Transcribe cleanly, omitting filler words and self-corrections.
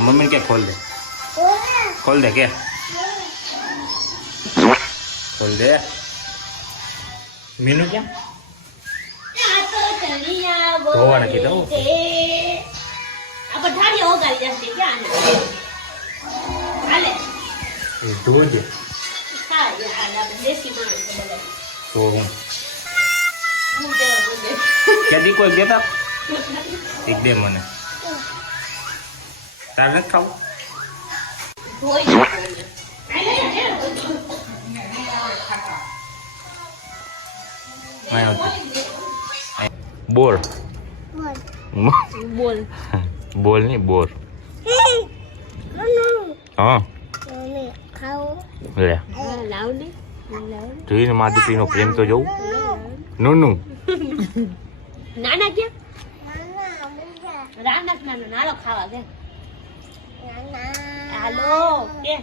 mummy क्या खोल दे क्या खोल दे मीनू क्या ધોવાના કીધા ધોજે ક્યાં કોઈ દેતા એક દે મને તાર નથી ખાવું બોર બોલ બોલ નહીં બોર હા લે જોઈને મા દીકરીનો પ્રેમ તો જોઉં નું નાના ક્યાં રાના નાનો ખાવા કે હાલો કે